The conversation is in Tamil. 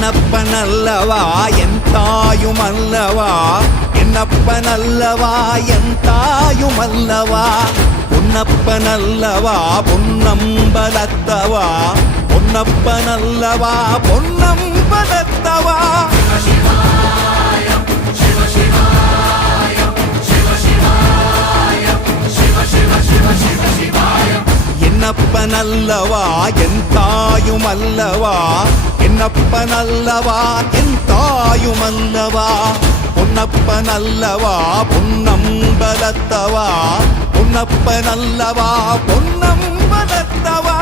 என்னப்பனல்லவா என் தாயுமல்லவா என்னப்பனல்லவா என் தாயுமல்லவா பொன்னப்பனல்லவா பொன்னம்பலத்தவா பொன்னப்பனல்லவா பொன்னம்பலத்தவா என்னப்பனல்லவா என் தாயுமல்லவா என்னப்பனல்லவா என் தாயுமல்லவா பொன்னப்பனல்லவா பொன்னம்பலத்தவா பொன்னப்பனல்லவா பொன்னம்பலத்தவா